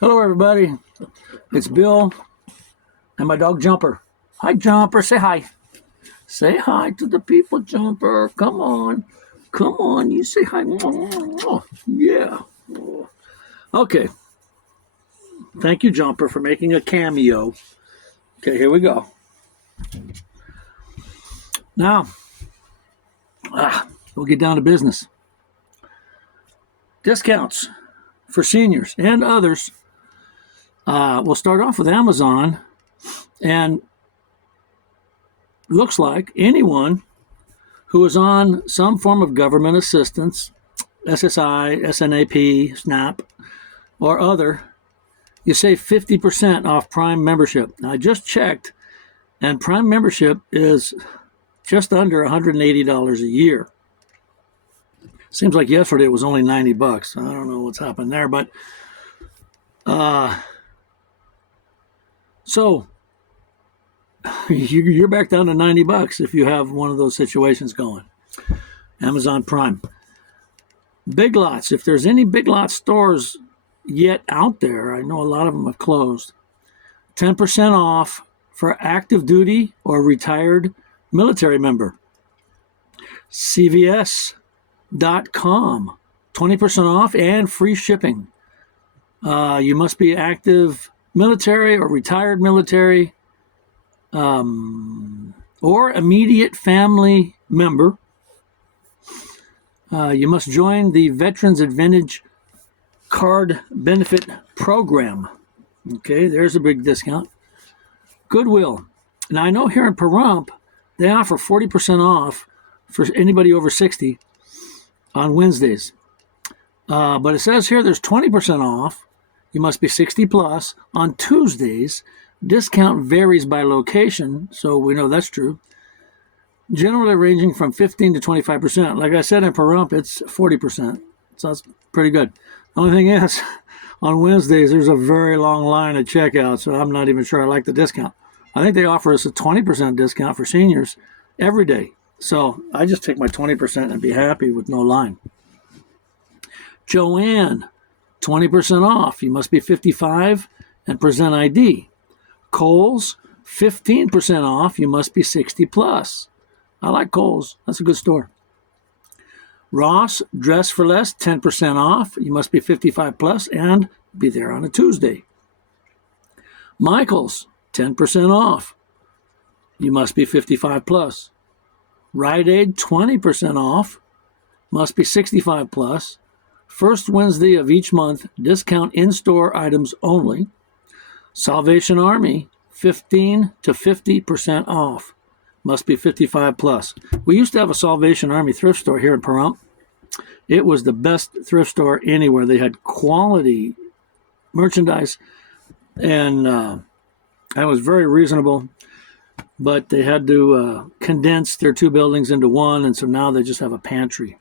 Hello, everybody. It's Bill and my dog Jumper. Hi, Jumper. Say hi. Say hi to the people, Jumper. Come on. Come on. You say hi. Yeah. Okay. Thank you, Jumper, for making a cameo. Okay, here we go. Now, we'll get down to business. Discounts for seniors and others. We'll start off with Amazon, and looks like anyone who is on some form of government assistance, SSI, SNAP, SNAP, or other, you save 50% off Prime membership. Now, I just checked, and Prime membership is just under $180 a year. Seems like yesterday it was only $90. I don't know what's happened there, but so you're back down to $90 if you have one of those situations going. Amazon Prime. Big Lots. If there's any Big Lots stores yet out there, I know a lot of them have closed. 10% off for active duty or retired military member. CVS.com. 20% off and free shipping. You must be active military or retired military or immediate family member. You must join the Veterans Advantage Card Benefit Program. Okay, there's a big discount. Goodwill. Now, I know here in Pahrump, they offer 40% off for anybody over 60 on Wednesdays. But it says here there's 20% off. You must be 60 plus on Tuesdays. Discount varies by location, so we know that's true. Generally ranging from 15 to 25%. Like I said, in Pahrump, it's 40%. So that's pretty good. The only thing is, on Wednesdays, there's a very long line at checkout, so I'm not even sure I like the discount. I think they offer us a 20% discount for seniors every day. So I just take my 20% and be happy with no line. Joann, 20% off. You must be 55 and present ID. Kohl's, 15% off. You must be 60 plus. I like Kohl's. That's a good store. Ross, Dress for Less, 10% off. You must be 55 plus and be there on a Tuesday. Michael's, 10% off. You must be 55 plus. Rite Aid, 20% off. Must be 65 plus. First Wednesday of each month, discount in-store items only. Salvation Army, 15 to 50% off. Must be 55 plus. We used to have a Salvation Army thrift store here in Pahrump. It was the best thrift store anywhere. They had quality merchandise, and it was very reasonable. But they had to condense their two buildings into one, and so now they just have a pantry,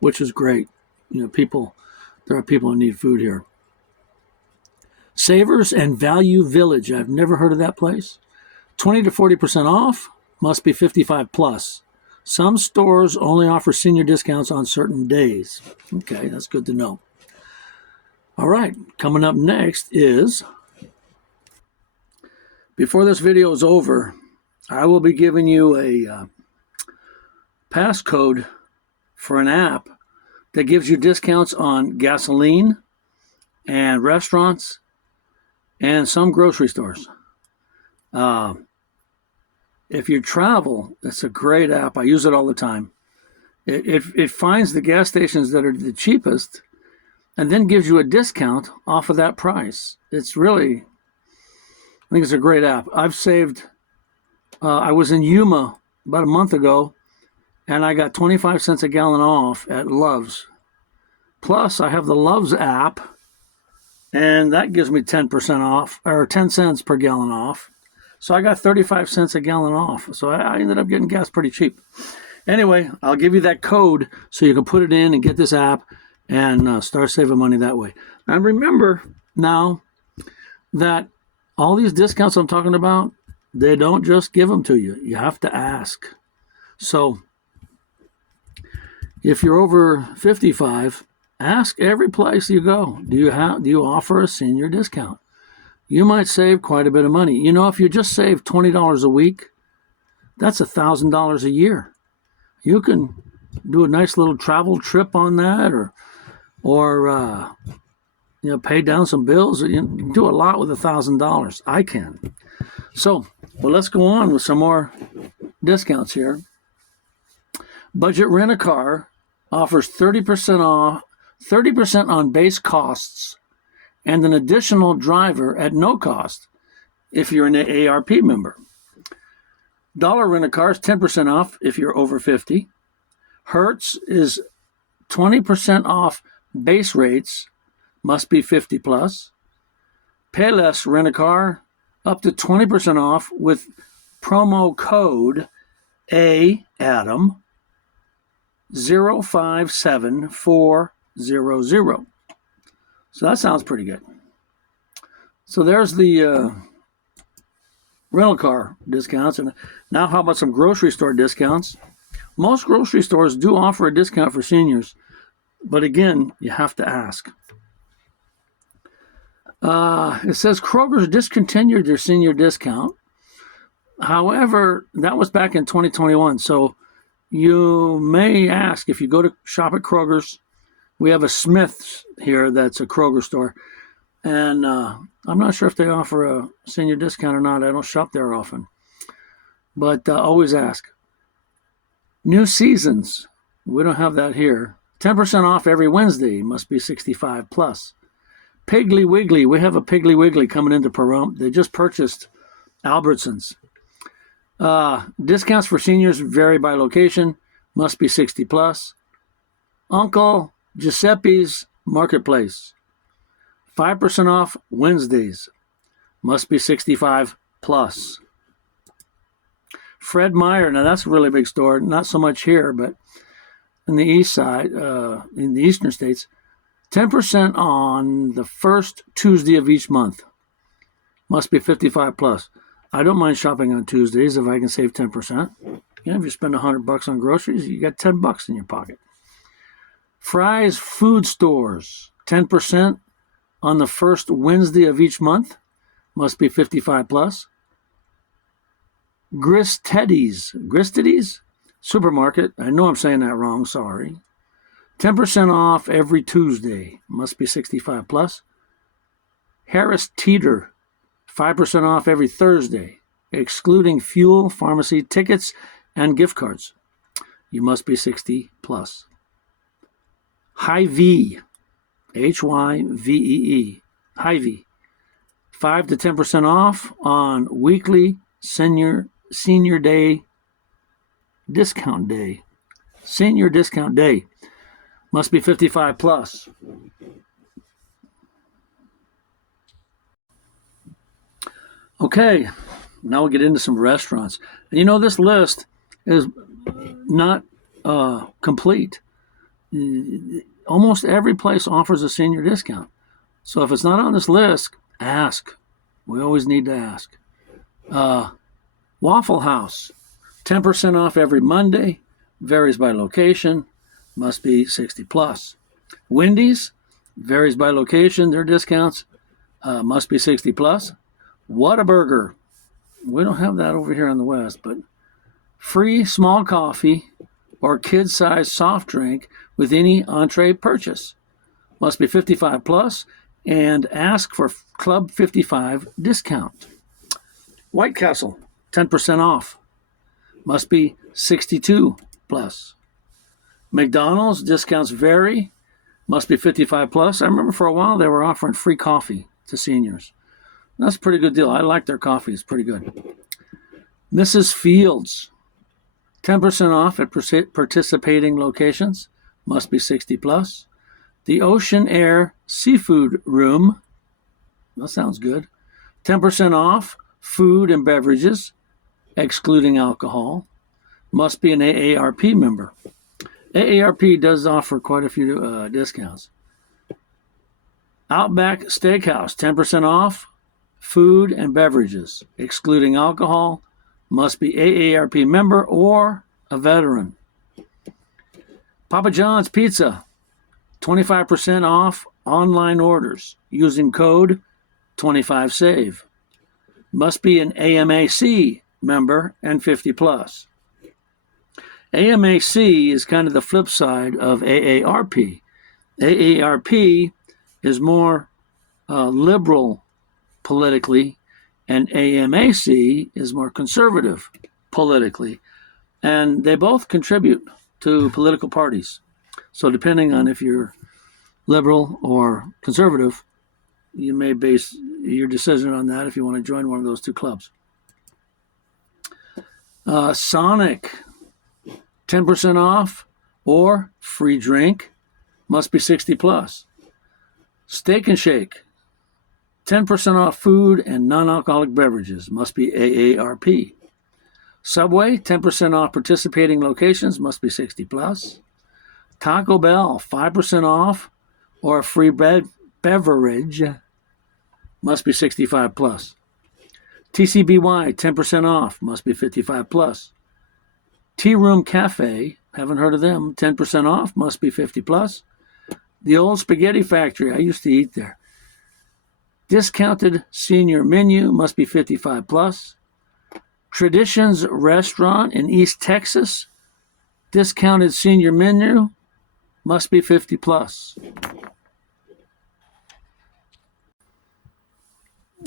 which is great. You know, there are people who need food here. Savers and Value Village. I've never heard of that place. 20 to 40% off. Must be 55 plus. Some stores only offer senior discounts on certain days. Okay, that's good to know. All right, coming up next is, before this video is over, I will be giving you a passcode for an app that gives you discounts on gasoline and restaurants and some grocery stores. If you travel, it's a great app. I use it all the time. It finds the gas stations that are the cheapest and then gives you a discount off of that price. It's really, I think it's a great app. I've saved, I was in Yuma about a month ago, and I got 25 cents a gallon off at Love's. Plus, I have the Love's app, and that gives me 10% off, or 10 cents per gallon off. So I got 35 cents a gallon off. So I ended up getting gas pretty cheap. Anyway, I'll give you that code so you can put it in and get this app and start saving money that way. And remember now that all these discounts I'm talking about, they don't just give them to you. You have to ask. So if you're over 55 Ask every place you go, do you offer a senior discount? You might save quite a bit of money. You know, if you just save $20 a week, that's $1,000 a year. You can do a nice little travel trip on that, or pay down some bills. You can do a lot with $1,000. I can. So, well, let's go on with some more discounts here. Budget Rent-A-Car offers 30% on base costs and an additional driver at no cost if you're an AARP member. Dollar Rent-A-Car is 10% off if you're over 50. Hertz is 20% off base rates, must be 50 plus. Payless Rent-A-Car up to 20% off with promo code AADAM 057400. So that sounds pretty good. So there's the rental car discounts. And now how about some grocery store discounts? Most grocery stores do offer a discount for seniors, but again, you have to ask. It says Kroger's discontinued their senior discount. However, that was back in 2021. So you may ask, if you go to shop at Kroger's, we have a Smith's here that's a Kroger store. And I'm not sure if they offer a senior discount or not. I don't shop there often. But always ask. New Seasons, we don't have that here. 10% off every Wednesday, must be 65 plus. Piggly Wiggly, we have a Piggly Wiggly coming into Pahrump. They just purchased Albertsons. Discounts for seniors vary by location, must be 60 plus. Uncle Giuseppe's Marketplace, 5% off Wednesdays, must be 65 plus. Fred Meyer, now that's a really big store, not so much here, but in the east side, in the eastern states, 10% on the first Tuesday of each month, must be 55 plus. I don't mind shopping on Tuesdays if I can save 10%. If you spend $100 on groceries, you got $10 in your pocket. Fry's Food Stores, 10% on the first Wednesday of each month, must be 55 plus. Gristeddy's Supermarket, I know I'm saying that wrong, sorry. 10% off every Tuesday, must be 65 plus. Harris Teeter, 5% off every Thursday, excluding fuel, pharmacy, tickets, and gift cards. You must be 60 plus. Hy-Vee, Hyvee, Hy-Vee, 5 to 10% off on weekly senior day discount day. Senior discount day, must be 55 plus. Okay, now we'll get into some restaurants. And you know, this list is not complete. Almost every place offers a senior discount. So if it's not on this list, ask. We always need to ask. Waffle House, 10% off every Monday, varies by location, must be 60 plus. Wendy's, varies by location, their discounts, must be 60 plus. Whataburger, we don't have that over here in the West, but free small coffee or kid-sized soft drink with any entree purchase, must be 55 plus, and ask for Club 55 discount. White Castle, 10% off, must be 62 plus. McDonald's, discounts vary, must be 55 plus. I remember for a while they were offering free coffee to seniors. That's a pretty good deal. I like their coffee. It's pretty good. Mrs. Fields, 10% off at participating locations, must be 60 plus. The Ocean Air Seafood Room, that sounds good. 10% off food and beverages, excluding alcohol, must be an AARP member. AARP does offer quite a few discounts. Outback Steakhouse, 10% off food and beverages, excluding alcohol, must be AARP member or a veteran. Papa John's Pizza, 25% off online orders using code 25SAVE. Must be an AMAC member and 50 plus. AMAC is kind of the flip side of AARP. AARP is more liberal politically, and AMAC is more conservative politically. And they both contribute to political parties. So depending on if you're liberal or conservative, you may base your decision on that if you want to join one of those two clubs. Sonic, 10% off or free drink, must be 60 plus. Steak and Shake, 10% off food and non-alcoholic beverages, must be AARP. Subway, 10% off participating locations, must be 60 plus. Taco Bell, 5% off or a free beverage, must be 65 plus. TCBY, 10% off, must be 55 plus. Tea Room Cafe, haven't heard of them, 10% off, must be 50 plus. The Old Spaghetti Factory, I used to eat there. Discounted senior menu, must be 55 plus. Traditions Restaurant in East Texas, discounted senior menu, must be 50 plus.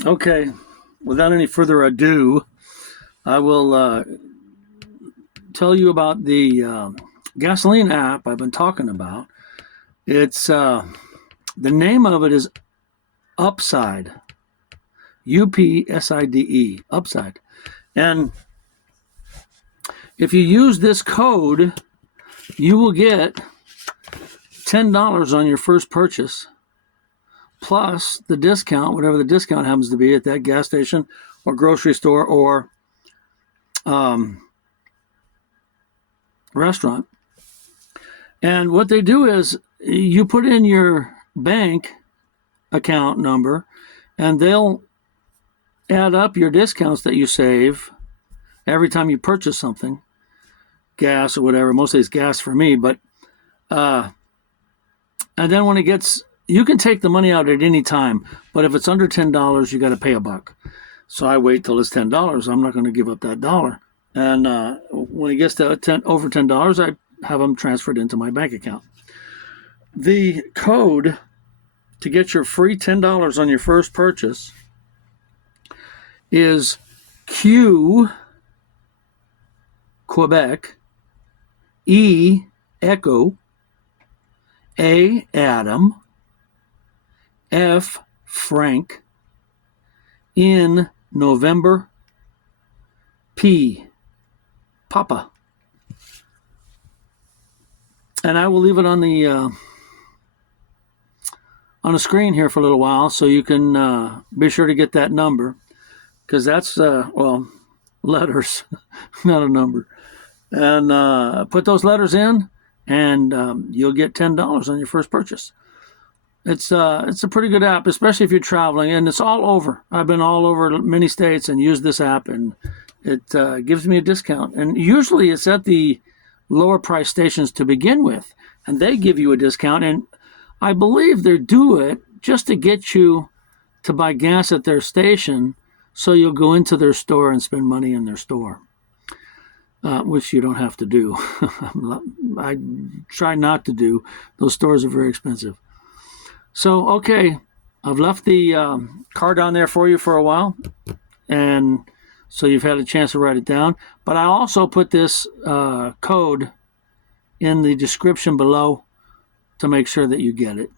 Okay, without any further ado, I will tell you about the gasoline app I've been talking about. It's the name of it is Upside, UPSIDE, Upside. And if you use this code, you will get $10 on your first purchase, plus the discount, whatever the discount happens to be at that gas station or grocery store or restaurant. And what they do is you put in your bank account number and they'll add up your discounts that you save every time you purchase something, gas or whatever. Mostly it's gas for me, but and then when it gets, you can take the money out at any time, but if it's under $10, you got to pay $1. So I wait till it's $10. I'm not going to give up that dollar. And when it gets to over $10, I have them transferred into my bank account. The code to get your free $10 on your first purchase is Q Quebec, E Echo, A Adam, F Frank, N November, P Papa. And I will leave it on the screen here for a little while so you can be sure to get that number, because that's, letters, not a number. And put those letters in, and you'll get $10 on your first purchase. It's a pretty good app, especially if you're traveling, and it's all over. I've been all over many states and used this app, and it gives me a discount. And usually it's at the lower price stations to begin with, and they give you a discount. And I believe they do it just to get you to buy gas at their station, so you'll go into their store and spend money in their store, which you don't have to do. I try not to do. Those stores are very expensive. So, okay, I've left the car down there for you for a while, and so you've had a chance to write it down. But I also put this code in the description below to make sure that you get it.